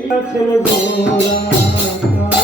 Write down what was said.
I'll go, let's go, let's